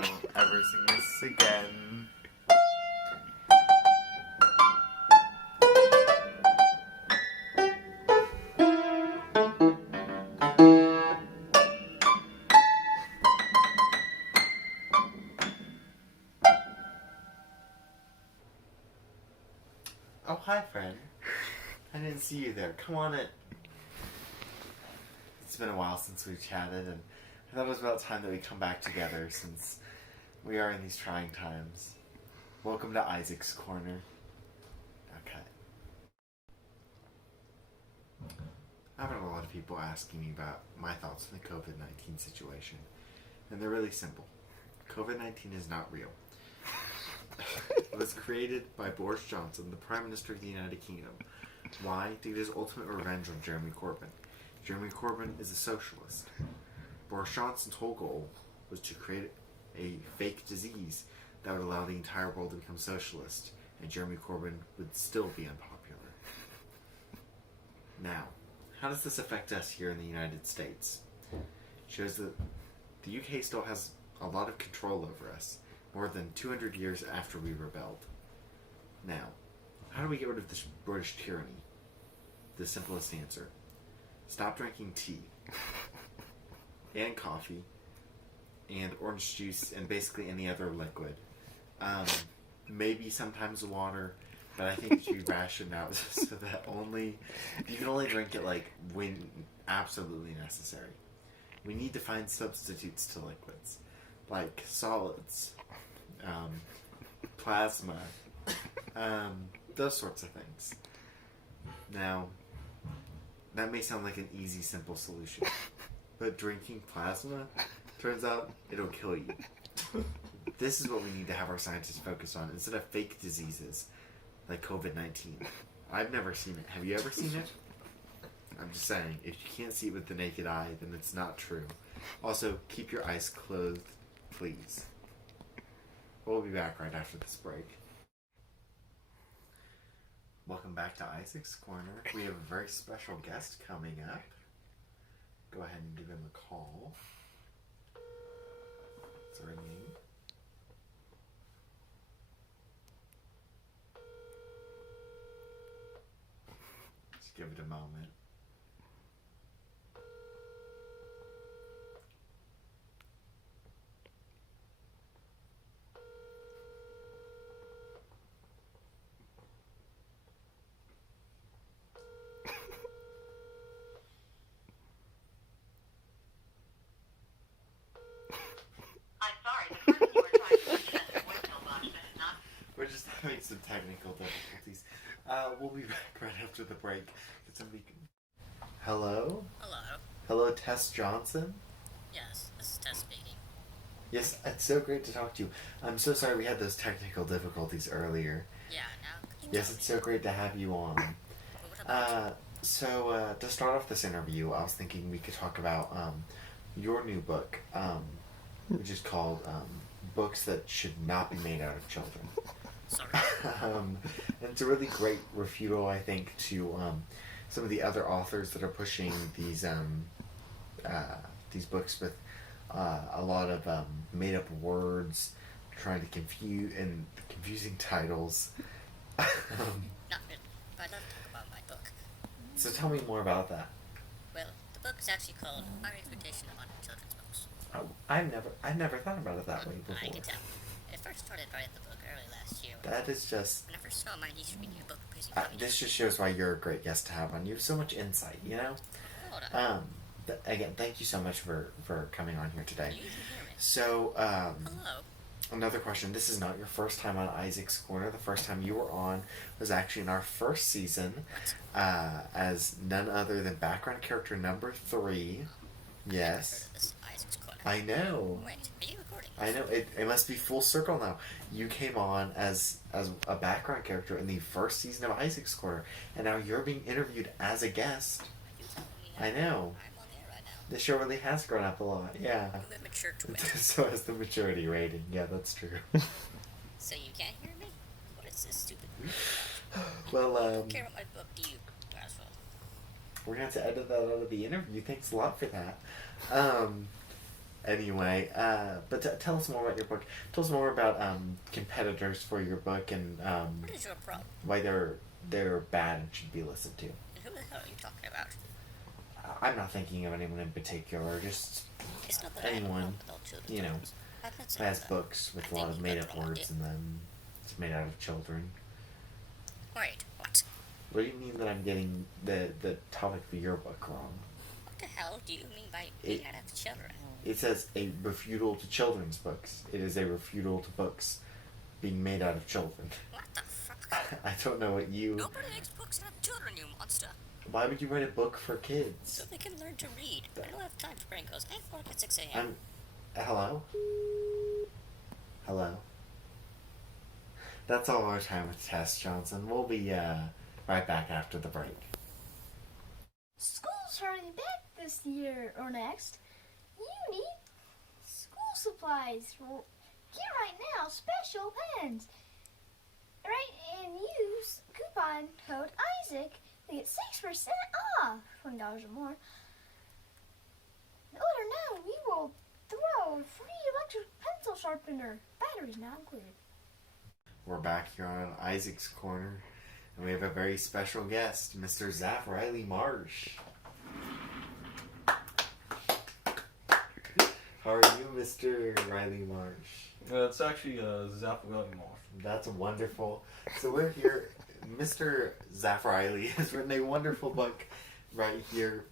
I won't ever sing this again. Oh, hi, friend. I didn't see you there. Come on in. It's been a while since we've chatted, and I thought it was about time that we come back together since we are in these trying times. Welcome to Isaac's Corner. Okay. I've had a lot of people asking me about my thoughts on the COVID-19 situation, and they're really simple. COVID-19 is not real. It was created by Boris Johnson, the Prime Minister of the United Kingdom. Why? To get his ultimate revenge on Jeremy Corbyn. Jeremy Corbyn is a socialist. Boris Johnson's whole goal was to create a fake disease that would allow the entire world to become socialist, and Jeremy Corbyn would still be unpopular. Now, how does this affect us here in the United States? It shows that the UK still has a lot of control over us, more than 200 years after we rebelled. Now, how do we get rid of this British tyranny? The simplest answer. Stop drinking tea. And coffee. And orange juice, and basically any other liquid. Maybe sometimes water, but I think it should be rationed out so that you can only drink it like when absolutely necessary. We need to find substitutes to liquids, like solids, plasma, those sorts of things. Now, that may sound like an easy, simple solution, but drinking plasma, turns out it'll kill you. This is what we need to have our scientists focus on instead of fake diseases like COVID-19. I've never seen it. Have you ever seen it? I'm just saying, if you can't see it with the naked eye, then it's not true. Also, keep your eyes closed, please. We'll be back right after this break. Welcome back to Isaac's Corner. We have a very special guest coming up. Go ahead and give him a call. It's ringing. Just give it a moment. We're just having some technical difficulties. We'll be back right after the break. Did somebody... Hello? Hello. Hello, Tess Johnson? Yes, this is Tess speaking. Yes, it's so great to talk to you. I'm so sorry we had those technical difficulties earlier. Yeah, now could you Yes, tell it's me? so great to have you on. Well, what about So, to start off this interview, I was thinking we could talk about your new book, which is called Books That Should Not Be Made Out of Children. Sorry. And it's a really great refutal, I think, to some of the other authors that are pushing these books with a lot of made-up words, trying to confusing titles. Not really, but I'd love to talk about my book. So tell me more about that. Well, the book is actually called Our Expectation on Children's Books. Oh, I've never thought about it that way before. I can tell. I first started writing the book early last year. That is just... When I first saw my niece reading a book praising this just shows why you're a great guest to have on. You have so much insight, you know? Hold on. Again, thank you so much for coming on here today. You can hear me. So, Hello. another question. This is not your first time on Isaac's Corner. The first time you were on was actually in our first season as none other than background character number 3. Yes. This is Isaac's Corner. I know. Wait, are you recording? I know. It must be full circle now. You came on as a background character in the first season of Isaac's Corner, and now you're being interviewed as a guest. You telling me I know. I'm on the air right now. The show really has grown up a lot. Yeah. I'm a mature twin. So has the maturity rating. Yeah, that's true. So you can't hear me? What is this stupid... Well, I don't care what my book do you, asshole. we're gonna have to edit that out of the interview. Thanks a lot for that. Anyway, but tell us more about your book. Tell us more about competitors for your book and What is your problem? why they're bad and should be listened to. And who the hell are you talking about? I'm not thinking of anyone in particular. Just It's not that I have a anyone, problem with all children's you know, books. I'm not who saying has that. books with I a think lot of you've made got up the wrong words idea. in them. It's made out of children. Wait, what? What do you mean that I'm getting the topic for your book wrong? What the hell do you mean by being out of children? It says a refutal to children's books. It is a refutal to books being made out of children. What the fuck? I don't know what you... Nobody makes books out of children, you monster. Why would you write a book for kids? So they can learn to read. I don't have time for brain goes. I have work at 6 a.m. Hello? Hello? That's all our time with Tess Johnson. We'll be right back after the break. School's starting back this year or next. You need school supplies. Get right now special pens. Right, and use coupon code Isaac to get 6% off, $20 or more. Order now, we will throw a free electric pencil sharpener. Batteries not included. We're back here on Isaac's Corner, and we have a very special guest, Mr. Zaf Riley Marsh. How are you, Mr. Riley Marsh? It's actually Zaf Riley Marsh. That's wonderful. So we're here. Mr. Zaf Riley has written a wonderful book right here.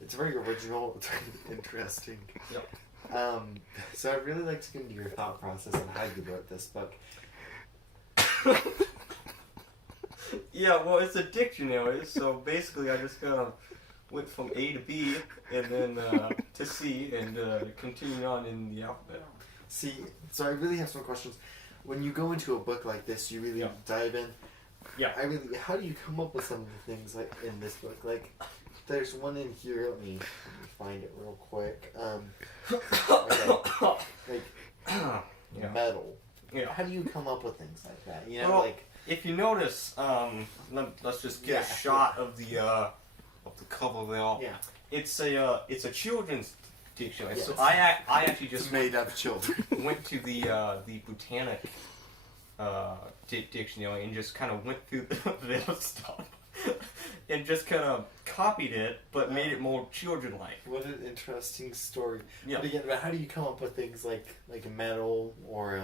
It's very original. It's very interesting. Yep. So I'd really like to get into your thought process on how you wrote this book. Yeah, well, it's a dictionary, so basically I just kind of went from A to B and then to C and continued on in the alphabet. See, so I really have some questions. When you go into a book like this, you really dive in. Yeah. How do you come up with some of the things like in this book? Like, there's one in here. Let me find it real quick. Okay. Like metal. Yeah. How do you come up with things like that? You know, Well, like if you notice, let's just get a shot of the cover there. yeah, It's a children's dictionary. Yes. So I actually it's just made of children. went to the botanic dictionary and just kind of went through their stuff and just kind of copied it, but made it more children-like. What an interesting story. Yeah. But again, how do you come up with things like metal or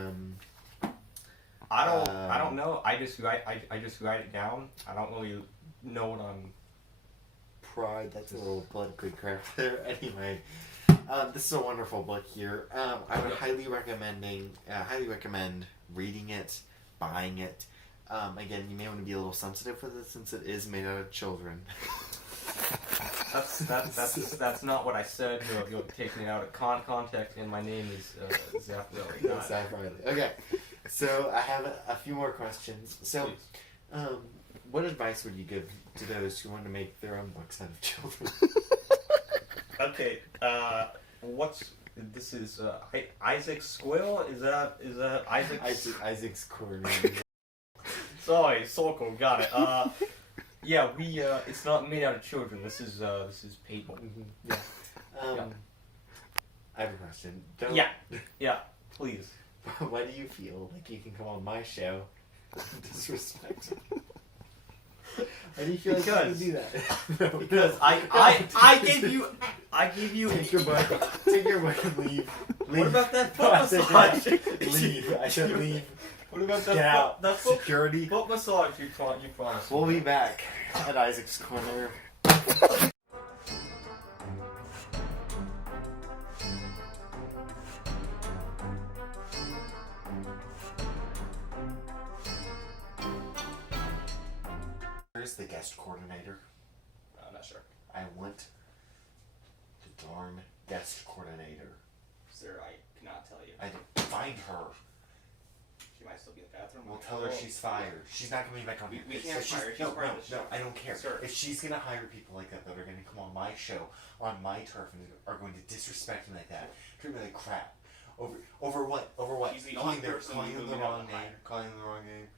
I don't know. I just write it down. I don't really know what I'm. pride? That's a little politically correct there. Anyway, this is a wonderful book here. I would highly recommend reading it, buying it. Again, you may want to be a little sensitive for this since it is made out of children. That's not what I said. You're taking it out of context, and my name is Zaf Riley. Zaf Riley. Okay, so I have a few more questions. So, what advice would you give to those who want to make their own books out of children? Okay, this is Isaac's Squill? Is that Isaac's? Isaac's Corner. Sorry, Circle, got it. Yeah, it's not made out of children. This is paper. Mm-hmm. Yeah. I have a question. Yeah, please. Why do you feel like you can come on my show and disrespect me? Why do you feel like you can do that? No, Because no. I gave you. Take your book and leave. What about that No, I foot said massage? leave. I said leave. What about Get out. that Security. foot massage you promised? We'll be back at Isaac's Corner. Where's the guest coordinator? I'm not sure. I want the darn guest coordinator. Sir, I cannot tell you. I didn't find her. She might still be in the bathroom. We'll tell her she's fired. She's not coming back on. We If can't she's- fire her. She's No, part of no, the show. no, I don't care. Sir. If she's gonna hire people like that are gonna come on my show, on my turf, and are going to disrespect me like that, treat me like crap. Over what? Over what? She's the only person calling who them the would wrong have to name. hire. Calling them the wrong name.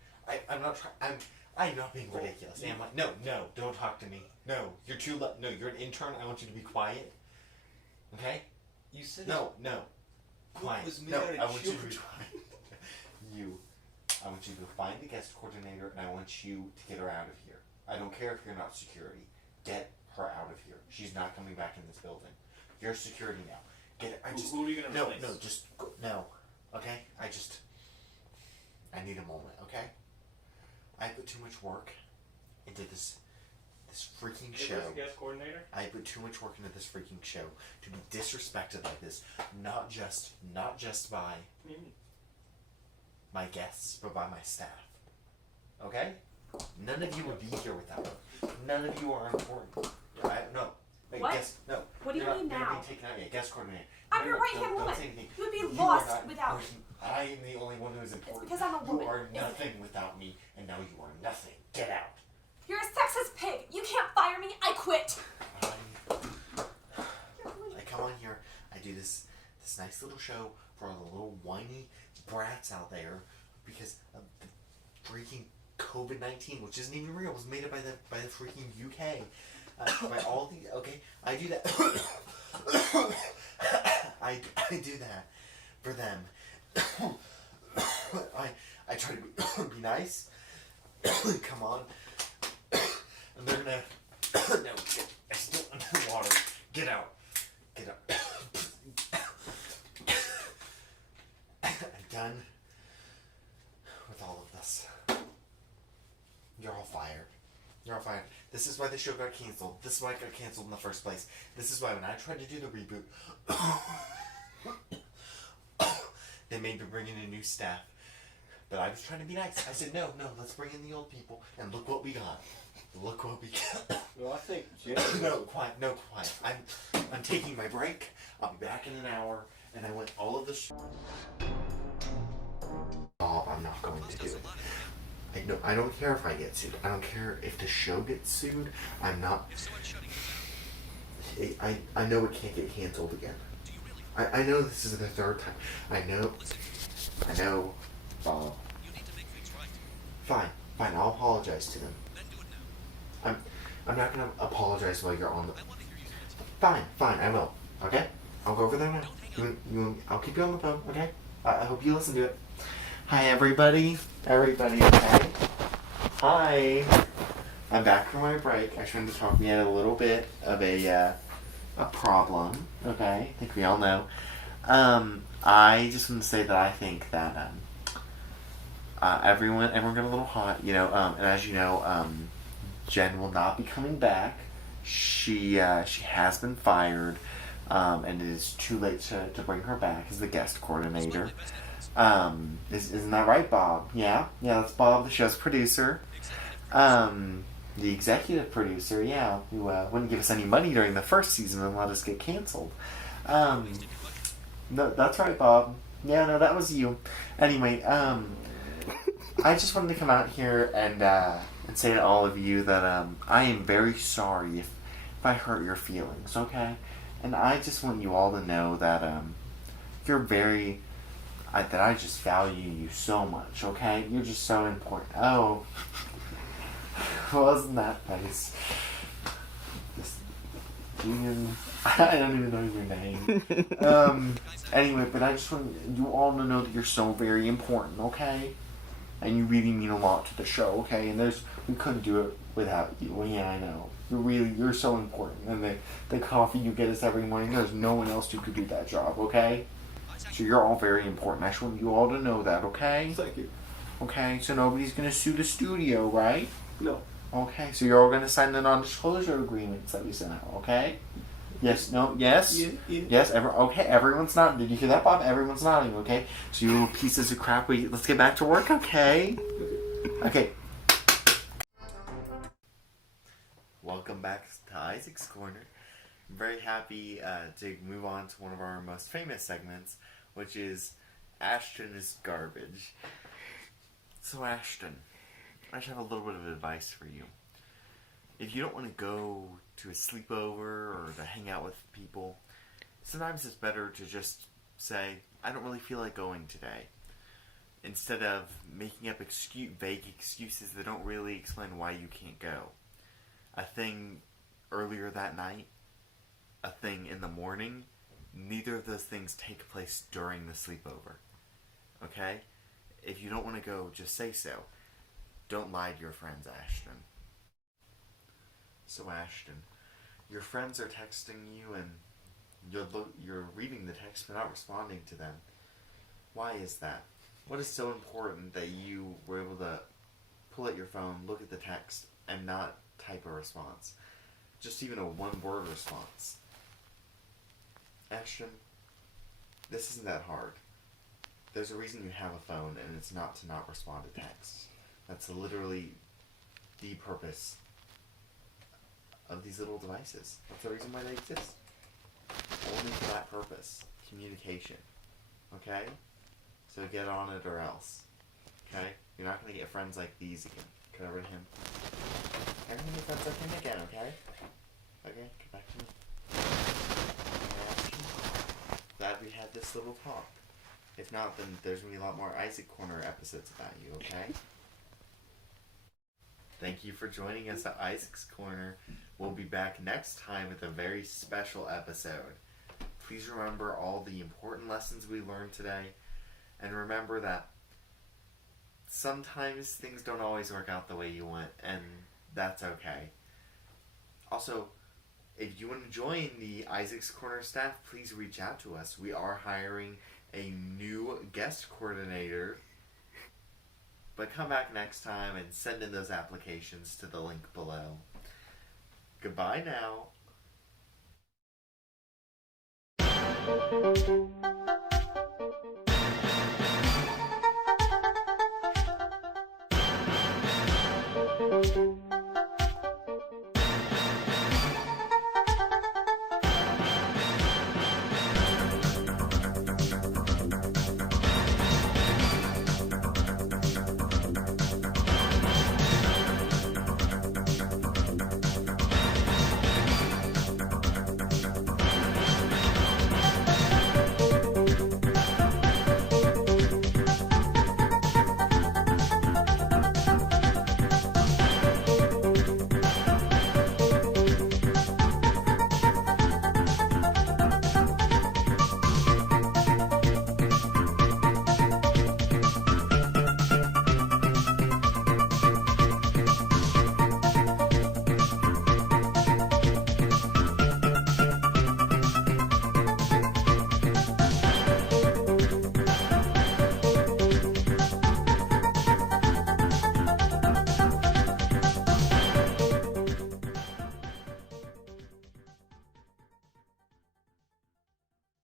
I'm not trying. I'm not being ridiculous. Am I? No, don't talk to me. No, you're too. No, you're an intern. I want you to be quiet. Okay. You said No. Quiet. Was made No, out of I want you to children. I want you to find the guest coordinator, and I want you to get her out of here. I don't care if you're not security. Get her out of here. She's not coming back in this building. You're security now. Get it. Who are you gonna replace? No, just go, no. Okay? I need a moment, okay? I put too much work into this freaking show. Who's the guest coordinator? I put too much work into this freaking show to be disrespected like this. Not just by What do you mean? my guests, but by my staff. Okay? None of you would be here without her. None of you are important. No. Wait, What? No. What do you You're mean not now? being taken out yet. Guest coordinator. I'm your right-hand don't woman. say anything. You would be You lost are not without me. important. I am the only one who is important. because I'm a woman, You are isn't it? nothing without me, and now you are nothing. Get out. You're a sexist pig. You can't fire me. I quit. I come on here. I do this nice little show for all the little whiny brats out there because of the freaking COVID-19, which isn't even real, was made up by the freaking UK. By all the I do that. I do that for them. I try to be nice. Come on. And they're gonna no, I still underwater. Get out. Get out. I'm done with all of this. You're all fired. You're all fired. This is why the show got canceled. This is why it got canceled in the first place. This is why when I tried to do the reboot, they made me bring in a new staff. But I was trying to be nice. I said, no, let's bring in the old people. And look what we got. Look what we got. Well, I think No, quiet. I'm taking my break. I'll be back in an hour. And I went all of this. Bob, I'm not going to do it. I don't care if I get sued. I don't care if the show gets sued. I'm not. I know it can't get canceled again. I know this is the third time. I know, Bob. Fine. I'll apologize to them. I'm not gonna apologize while you're on the. Fine. I will. Okay. I'll go over there now. I'll keep you on the phone. Okay. I hope you listen to it. Hi, everybody. Okay. Hi. I'm back from my break. I tried to talk me out a little bit of a problem. Okay. I think we all know. I just want to say that I think that everyone got a little hot, and as you know, Jen will not be coming back. She has been fired, and it is too late to bring her back as the guest coordinator. Isn't that right, Bob? Yeah, that's Bob, the show's producer. The executive producer, who wouldn't give us any money during the first season and let us get canceled. No, that's right, Bob. Yeah, no, that was you. Anyway, I just wanted to come out here and say to all of you that I am very sorry if I hurt your feelings, okay? And I just want you all to know that you're that I just value you so much, okay? You're just so important. Oh, wasn't that nice? I don't even know your name. Anyway, but I just want you all to know that you're so very important, okay? And you really mean a lot to the show, okay? And we couldn't do it without you. Well, yeah, I know. You're so important. And the coffee you get us every morning, there's no one else who could do that job, okay? So you're all very important. I just want you all to know that, okay? Thank you. Okay, so nobody's gonna sue the studio, right? No. Okay, so you're all gonna sign the non-disclosure agreements that we sent out, okay? Yes, no, yes? Yeah. Yes, okay, everyone's nodding. Did you hear that, Bob? Everyone's nodding, okay? So you little pieces of crap, let's get back to work, okay? Okay. Welcome back to Isaac's Corner. I'm very happy to move on to one of our most famous segments, which is Ashton is Garbage. So Ashton, I just have a little bit of advice for you. If you don't want to go to a sleepover or to hang out with people, sometimes it's better to just say, I don't really feel like going today. Instead of making up vague excuses that don't really explain why you can't go. A thing earlier that night, a thing in the morning, neither of those things take place during the sleepover. Okay? If you don't want to go, just say so. Don't lie to your friends, Ashton. So, Ashton, your friends are texting you and you're reading the text but not responding to them. Why is that? What is so important that you were able to pull out your phone, look at the text, and not type a response? Just even a one-word response. Ashton, this isn't that hard. There's a reason you have a phone, and it's not to not respond to texts. That's literally the purpose of these little devices. That's the reason why they exist. Only for that purpose. Communication. Okay? So get on it or else. Okay? You're not going to get friends like these again. Get over to him. You're not going to get friends like him again, okay? Okay, get back to me. Glad we had this little talk. If not, then there's going to be a lot more Isaac Corner episodes about you, okay? Thank you for joining us at Isaac's Corner. We'll be back next time with a very special episode. Please remember all the important lessons we learned today. And remember that sometimes things don't always work out the way you want, and that's okay. Also, if you want to join the Isaac's Corner staff, please reach out to us. We are hiring a new guest coordinator. But come back next time and send in those applications to the link below. Goodbye now.